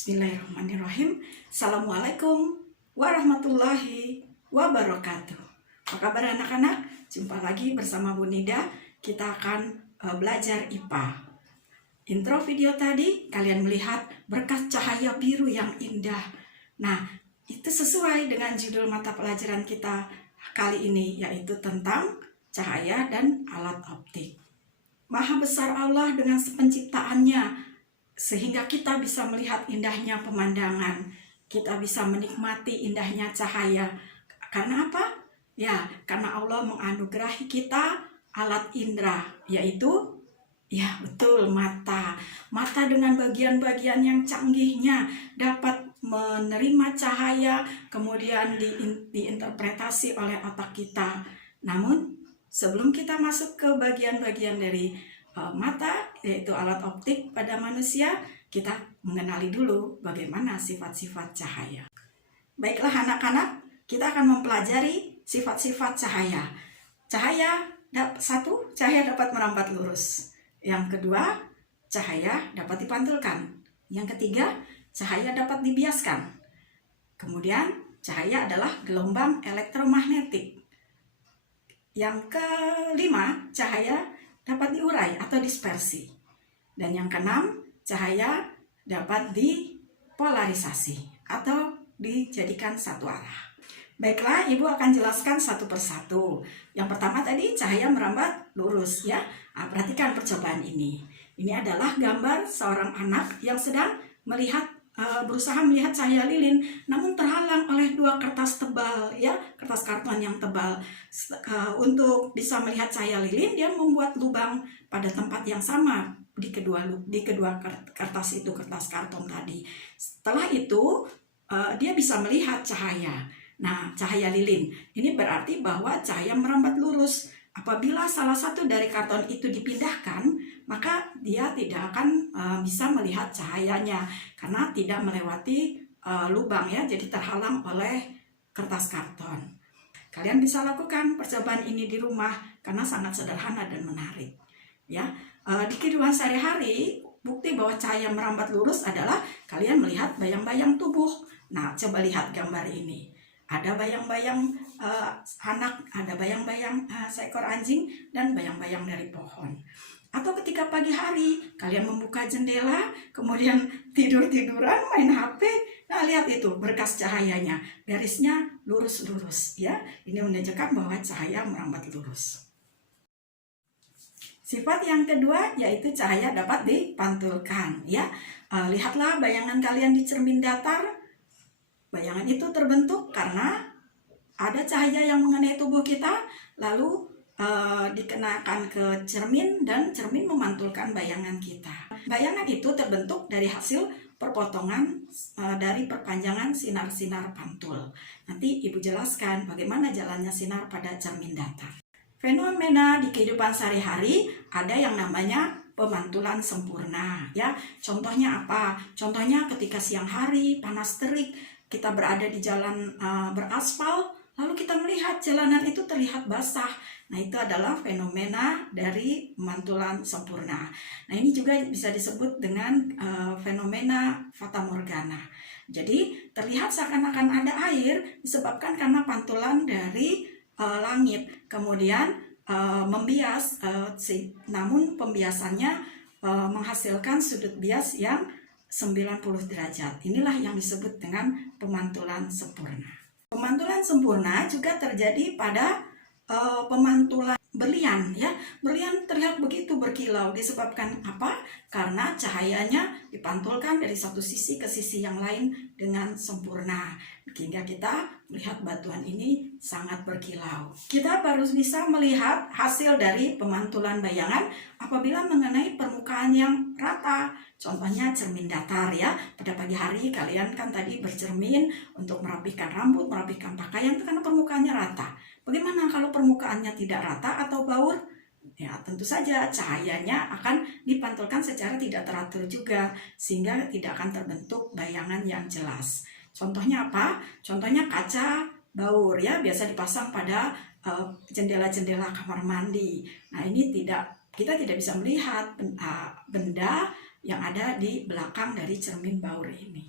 Bismillahirrahmanirrahim. Assalamualaikum warahmatullahi wabarakatuh. Apa kabar anak-anak? Jumpa lagi bersama Bu Nida. Kita akan belajar IPA. Intro video tadi kalian melihat berkas cahaya biru yang indah. Nah, itu sesuai dengan judul mata pelajaran kita kali ini, yaitu tentang cahaya dan alat optik. Maha besar Allah dengan penciptaannya, sehingga kita bisa melihat indahnya pemandangan, kita bisa menikmati indahnya cahaya. Karena apa? Ya, karena Allah menganugerahi kita alat indera, yaitu, ya betul, mata. Mata dengan bagian-bagian yang canggihnya dapat menerima cahaya, kemudian diinterpretasi oleh otak kita. Namun, sebelum kita masuk ke bagian-bagian dari mata, yaitu alat optik pada manusia, kita mengenali dulu bagaimana sifat-sifat cahaya. Baiklah anak-anak, kita akan mempelajari sifat-sifat cahaya. Satu, cahaya dapat merambat lurus. Yang kedua, cahaya dapat dipantulkan. Yang ketiga, cahaya dapat dibiaskan. Kemudian, cahaya adalah gelombang elektromagnetik. Yang kelima, cahaya dapat diurai atau dispersi. Dan yang keenam, cahaya dapat dipolarisasi atau dijadikan satu arah. Baiklah, Ibu akan jelaskan satu persatu. Yang pertama tadi cahaya merambat lurus ya. Nah, perhatikan percobaan ini. Ini adalah gambar seorang anak yang sedang berusaha melihat cahaya lilin, namun terhalang oleh dua kertas tebal ya, kertas karton yang tebal. Untuk bisa melihat cahaya lilin, dia membuat lubang pada tempat yang sama di kedua kertas itu, kertas karton tadi. Setelah itu dia bisa melihat cahaya. Nah, cahaya lilin ini berarti bahwa cahaya merambat lurus. Apabila salah satu dari karton itu dipindahkan, maka dia tidak akan bisa melihat cahayanya karena tidak melewati lubang ya, jadi terhalang oleh kertas karton. Kalian bisa lakukan percobaan ini di rumah karena sangat sederhana dan menarik. Ya, di kehidupan sehari-hari, bukti bahwa cahaya merambat lurus adalah kalian melihat bayang-bayang tubuh. Nah, coba lihat gambar ini. Ada bayang-bayang anak, ada bayang-bayang seekor anjing, dan bayang-bayang dari pohon. Atau ketika pagi hari, kalian membuka jendela, kemudian tidur-tiduran, main HP, nah lihat itu berkas cahayanya, garisnya lurus-lurus ya. Ini menunjukkan bahwa cahaya merambat lurus. Sifat yang kedua yaitu cahaya dapat dipantulkan ya. Lihatlah bayangan kalian di cermin datar. Bayangan itu terbentuk karena ada cahaya yang mengenai tubuh kita, lalu dikenakan ke cermin dan cermin memantulkan bayangan kita. Bayangan itu terbentuk dari hasil perpotongan dari perpanjangan sinar-sinar pantul. Nanti Ibu jelaskan bagaimana jalannya sinar pada cermin datar. Fenomena di kehidupan sehari-hari ada yang namanya pemantulan sempurna ya. Contohnya apa? Contohnya ketika siang hari panas terik, kita berada di jalan beraspal, lalu kita melihat jalanan itu terlihat basah. Nah, itu adalah fenomena dari pemantulan sempurna. Nah, ini juga bisa disebut dengan fenomena fatamorgana. Jadi, terlihat seakan-akan ada air disebabkan karena pantulan dari langit. Kemudian membias, namun pembiasannya menghasilkan sudut bias yang 90 derajat. Inilah yang disebut dengan pemantulan sempurna. Pemantulan sempurna juga terjadi pada pemantulan berlian ya. Berlian terlihat begitu berkilau disebabkan apa? Karena cahayanya dipantulkan dari satu sisi ke sisi yang lain dengan sempurna, sehingga kita melihat batuan ini sangat berkilau. Kita baru bisa melihat hasil dari pemantulan bayangan apabila mengenai permukaan yang rata. Contohnya cermin datar ya. Pada pagi hari kalian kan tadi bercermin untuk merapikan rambut, merapikan pakaian karena permukaannya rata. Bagaimana kalau permukaannya tidak rata atau baur? Ya, tentu saja cahayanya akan dipantulkan secara tidak teratur juga, sehingga tidak akan terbentuk bayangan yang jelas. Contohnya apa? Contohnya kaca baur ya, biasa dipasang pada jendela-jendela kamar mandi. Nah, ini kita tidak bisa melihat benda yang ada di belakang dari cermin baur ini.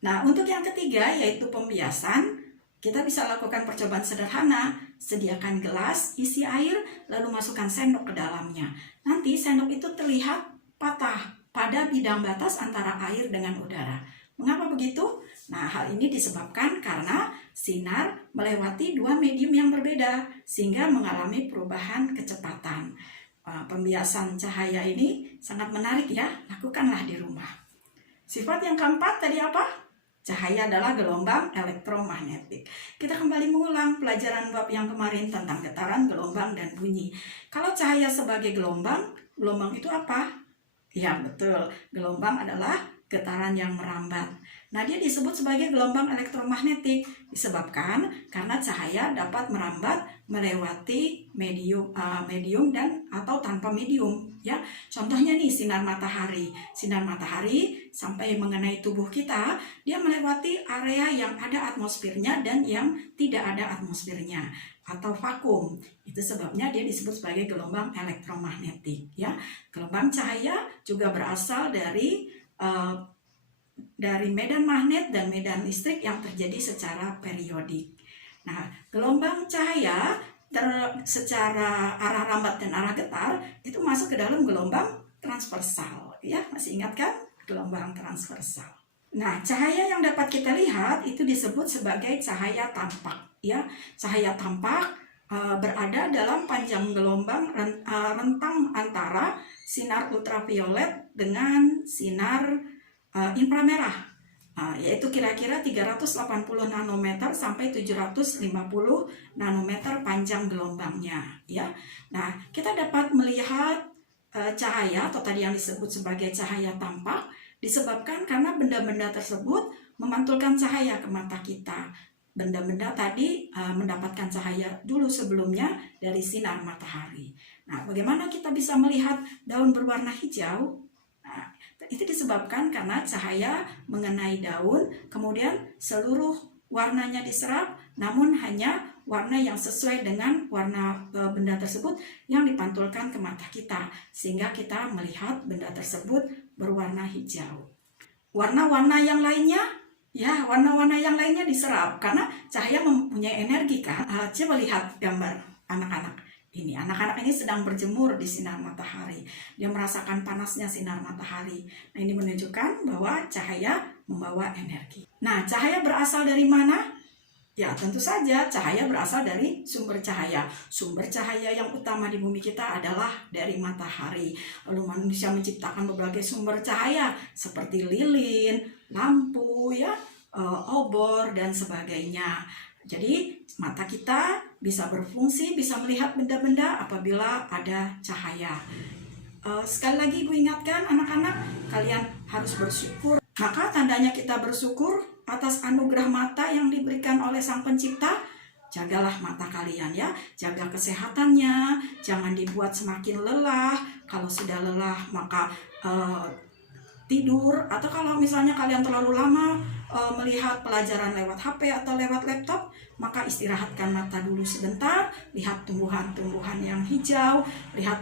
Nah, untuk yang ketiga yaitu pembiasan, kita bisa lakukan percobaan sederhana. Sediakan gelas, isi air, lalu masukkan sendok ke dalamnya. Nanti sendok itu terlihat patah pada bidang batas antara air dengan udara. Mengapa begitu? Nah, hal ini disebabkan karena sinar melewati dua medium yang berbeda, sehingga mengalami perubahan kecepatan. Pembiasan cahaya ini sangat menarik ya, lakukanlah di rumah. Sifat yang keempat tadi apa? Cahaya adalah gelombang elektromagnetik. Kita kembali mengulang pelajaran bab yang kemarin tentang getaran, gelombang, dan bunyi. Kalau cahaya sebagai gelombang itu apa? Ya betul, gelombang adalah getaran yang merambat. Nah, dia disebut sebagai gelombang elektromagnetik disebabkan karena cahaya dapat merambat melewati medium dan atau tanpa medium ya. Contohnya nih sinar matahari. Sinar matahari sampai mengenai tubuh kita, dia melewati area yang ada atmosfernya dan yang tidak ada atmosfernya atau vakum. Itu sebabnya dia disebut sebagai gelombang elektromagnetik ya. Gelombang cahaya juga berasal dari medan magnet dan medan listrik yang terjadi secara periodik. Nah, gelombang cahaya secara arah rambat dan arah getar itu masuk ke dalam gelombang transversal. Ya, masih ingat kan? Gelombang transversal. Nah, cahaya yang dapat kita lihat itu disebut sebagai cahaya tampak. Ya, cahaya tampak berada dalam panjang gelombang rentang antara sinar ultraviolet dengan sinar inframerah, yaitu kira-kira 380 nanometer sampai 750 nanometer panjang gelombangnya ya. Nah, kita dapat melihat cahaya atau tadi yang disebut sebagai cahaya tampak disebabkan karena benda-benda tersebut memantulkan cahaya ke mata kita. Benda-benda tadi mendapatkan cahaya dulu sebelumnya dari sinar matahari. Nah, bagaimana kita bisa melihat daun berwarna hijau? Nah, itu disebabkan karena cahaya mengenai daun, kemudian seluruh warnanya diserap, namun hanya warna yang sesuai dengan warna benda tersebut yang dipantulkan ke mata kita, sehingga kita melihat benda tersebut berwarna hijau. Warna-warna yang lainnya, ya warna-warna yang lainnya diserap karena cahaya mempunyai energi kan. Coba lihat gambar anak-anak. Ini anak-anak ini sedang berjemur di sinar matahari. Dia merasakan panasnya sinar matahari. Nah, ini menunjukkan bahwa cahaya membawa energi. Nah, cahaya berasal dari mana? Ya, tentu saja cahaya berasal dari sumber cahaya. Sumber cahaya yang utama di bumi kita adalah dari matahari. Lalu manusia menciptakan berbagai sumber cahaya seperti lilin, lampu, ya, obor dan sebagainya. Jadi mata kita bisa berfungsi, bisa melihat benda-benda apabila ada cahaya. Sekali lagi Ibu ingatkan anak-anak, kalian harus bersyukur. Maka tandanya kita bersyukur atas anugerah mata yang diberikan oleh Sang Pencipta. Jagalah mata kalian ya, jaga kesehatannya, jangan dibuat semakin lelah. Kalau sudah lelah maka tidur, atau kalau misalnya kalian terlalu lama melihat pelajaran lewat HP atau lewat laptop, maka istirahatkan mata dulu sebentar, lihat tumbuhan-tumbuhan yang hijau, lihat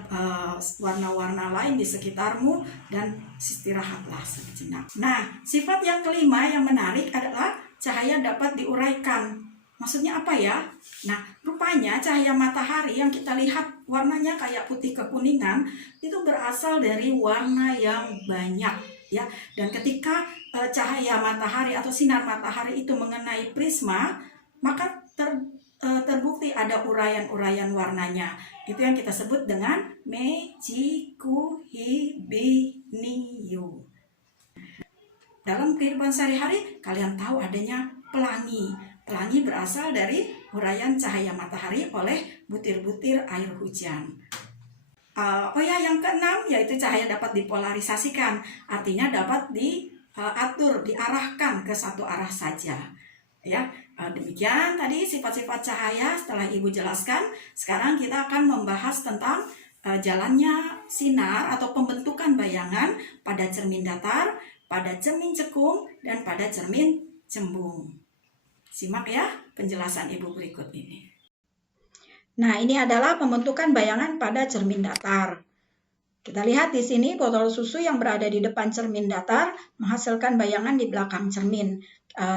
warna-warna lain di sekitarmu, dan istirahatlah sejenak. Nah, sifat yang kelima yang menarik adalah cahaya dapat diuraikan. Maksudnya apa ya? Nah, rupanya cahaya matahari yang kita lihat warnanya kayak putih kekuningan itu berasal dari warna yang banyak ya. Dan ketika cahaya matahari atau sinar matahari itu mengenai prisma, maka terbukti ada uraian-uraian warnanya. Itu yang kita sebut dengan mechikuhibiniu. Dalam kehidupan sehari-hari kalian tahu adanya pelangi. Pelangi berasal dari uraian cahaya matahari oleh butir-butir air hujan. Yang keenam yaitu cahaya dapat dipolarisasikan, artinya dapat diatur, diarahkan ke satu arah saja. Ya, demikian tadi sifat-sifat cahaya setelah Ibu jelaskan. Sekarang kita akan membahas tentang jalannya sinar atau pembentukan bayangan pada cermin datar, pada cermin cekung, dan pada cermin cembung. Simak ya penjelasan Ibu berikut ini. Nah, ini adalah pembentukan bayangan pada cermin datar. Kita lihat di sini botol susu yang berada di depan cermin datar menghasilkan bayangan di belakang cermin.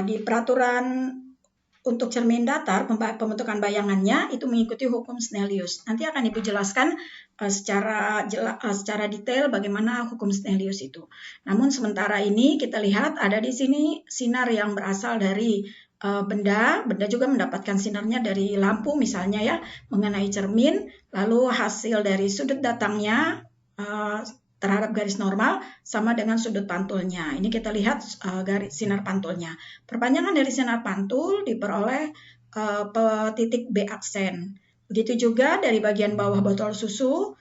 Di peraturan untuk cermin datar, pembentukan bayangannya itu mengikuti hukum Snellius. Nanti akan Ibu jelaskan secara detail bagaimana hukum Snellius itu. Namun sementara ini kita lihat ada di sini sinar yang berasal dari benda juga mendapatkan sinarnya dari lampu misalnya ya, mengenai cermin, lalu hasil dari sudut datangnya terhadap garis normal sama dengan sudut pantulnya. Ini kita lihat garis sinar pantulnya. Perpanjangan dari sinar pantul diperoleh titik B aksen. Begitu juga dari bagian bawah botol susu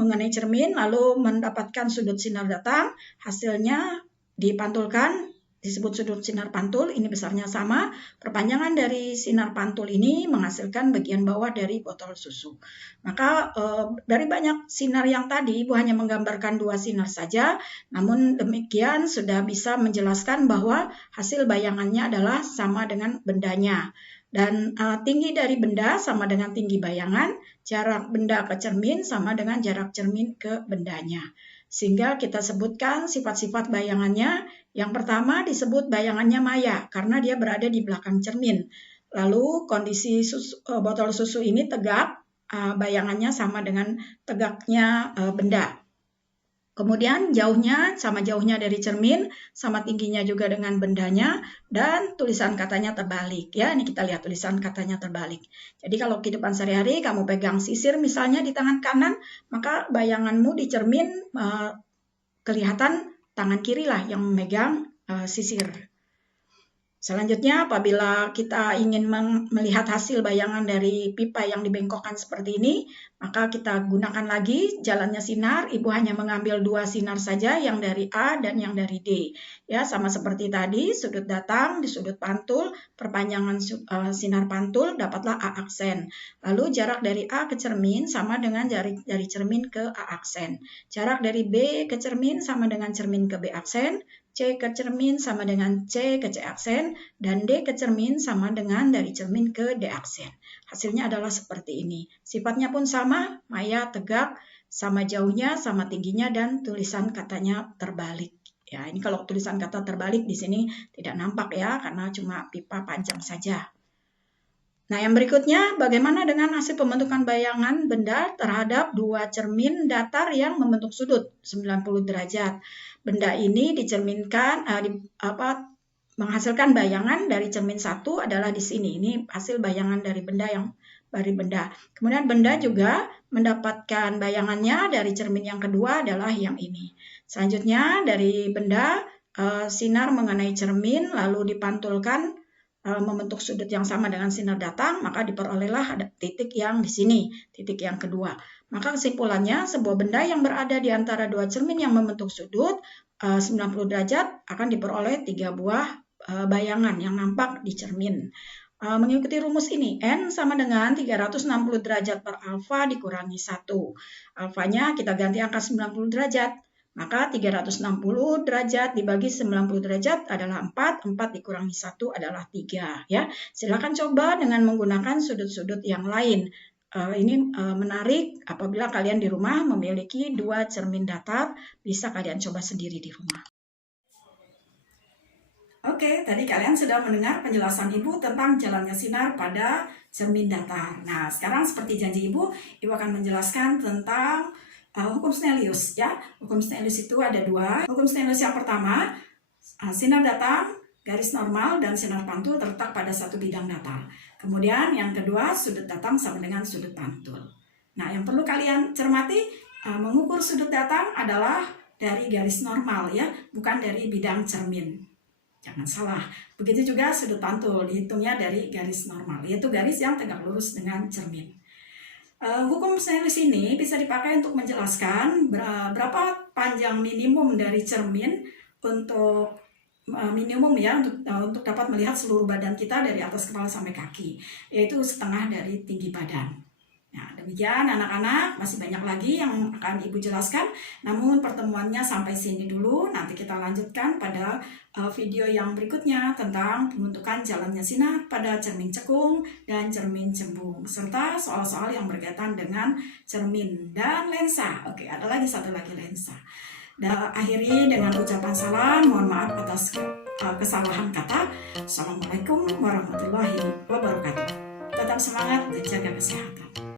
mengenai cermin lalu mendapatkan sudut sinar datang, hasilnya dipantulkan disebut sudut sinar pantul, ini besarnya sama. Perpanjangan dari sinar pantul ini menghasilkan bagian bawah dari botol susu. Maka dari banyak sinar yang tadi, Ibu hanya menggambarkan 2 sinar saja, namun demikian sudah bisa menjelaskan bahwa hasil bayangannya adalah sama dengan bendanya. Dan tinggi dari benda sama dengan tinggi bayangan, jarak benda ke cermin sama dengan jarak cermin ke bendanya. Sehingga kita sebutkan sifat-sifat bayangannya. Yang pertama disebut bayangannya maya karena dia berada di belakang cermin. Lalu kondisi botol susu ini tegak, bayangannya sama dengan tegaknya benda. Kemudian jauhnya sama jauhnya dari cermin, sama tingginya juga dengan bendanya, dan tulisan katanya terbalik. Ya, ini kita lihat tulisan katanya terbalik. Jadi kalau kehidupan sehari-hari kamu pegang sisir misalnya di tangan kanan, maka bayanganmu di cermin kelihatan tangan kiri lah yang memegang sisir. Selanjutnya, apabila kita ingin melihat hasil bayangan dari pipa yang dibengkokkan seperti ini, maka kita gunakan lagi jalannya sinar. Ibu hanya mengambil 2 sinar saja, yang dari A dan yang dari D. Ya, sama seperti tadi, sudut datang di sudut pantul, perpanjangan sinar pantul dapatlah A aksen. Lalu jarak dari A ke cermin sama dengan dari cermin ke A aksen. Jarak dari B ke cermin sama dengan cermin ke B aksen. C ke cermin sama dengan C ke C aksen, dan D ke cermin sama dengan dari cermin ke D aksen. Hasilnya adalah seperti ini. Sifatnya pun sama, maya, tegak, sama jauhnya, sama tingginya, dan tulisan katanya terbalik. Ya, ini kalau tulisan kata terbalik di sini tidak nampak ya, karena cuma pipa panjang saja. Nah, yang berikutnya, bagaimana dengan hasil pembentukan bayangan benda terhadap 2 cermin datar yang membentuk sudut 90 derajat. Benda ini dicerminkan, menghasilkan bayangan dari cermin 1 adalah di sini. Ini hasil bayangan dari benda. Kemudian benda juga mendapatkan bayangannya dari cermin yang kedua adalah yang ini. Selanjutnya dari benda, sinar mengenai cermin lalu dipantulkan membentuk sudut yang sama dengan sinar datang, maka diperolehlah ada titik yang di sini, titik yang kedua. Maka kesimpulannya, sebuah benda yang berada di antara 2 cermin yang membentuk sudut 90 derajat akan diperoleh 3 buah bayangan yang nampak di cermin. Mengikuti rumus ini, N sama dengan 360 derajat per alfa dikurangi 1. Alfanya kita ganti angka 90 derajat. Maka 360 derajat dibagi 90 derajat adalah 4, 4 dikurangi 1 adalah 3. Ya. Silakan coba dengan menggunakan sudut-sudut yang lain. Ini menarik apabila kalian di rumah memiliki 2 cermin datar, bisa kalian coba sendiri di rumah. Oke, tadi kalian sudah mendengar penjelasan Ibu tentang jalannya sinar pada cermin datar. Nah, sekarang seperti janji Ibu akan menjelaskan tentang hukum Snellius ya. Hukum Snellius itu ada 2. Hukum Snellius yang pertama, sinar datang, garis normal, dan sinar pantul terletak pada satu bidang datar. Kemudian yang kedua, sudut datang sama dengan sudut pantul. Nah, yang perlu kalian cermati, mengukur sudut datang adalah dari garis normal ya, bukan dari bidang cermin. Jangan salah. Begitu juga sudut pantul, dihitungnya dari garis normal, yaitu garis yang tegak lurus dengan cermin. Hukum Snellius ini bisa dipakai untuk menjelaskan berapa panjang minimum dari cermin untuk minimum ya untuk dapat melihat seluruh badan kita dari atas kepala sampai kaki, yaitu setengah dari tinggi badan. Nah, demikian anak-anak, masih banyak lagi yang akan Ibu jelaskan. Namun pertemuannya sampai sini dulu. Nanti kita lanjutkan pada video yang berikutnya tentang pembentukan jalannya sinar pada cermin cekung dan cermin cembung, serta soal-soal yang berkaitan dengan cermin dan lensa. Oke, ada lagi satu lagi, lensa. Dan akhiri dengan ucapan salam, mohon maaf atas kesalahan kata. Assalamualaikum warahmatullahi wabarakatuh. Tetap semangat dan jaga kesehatan.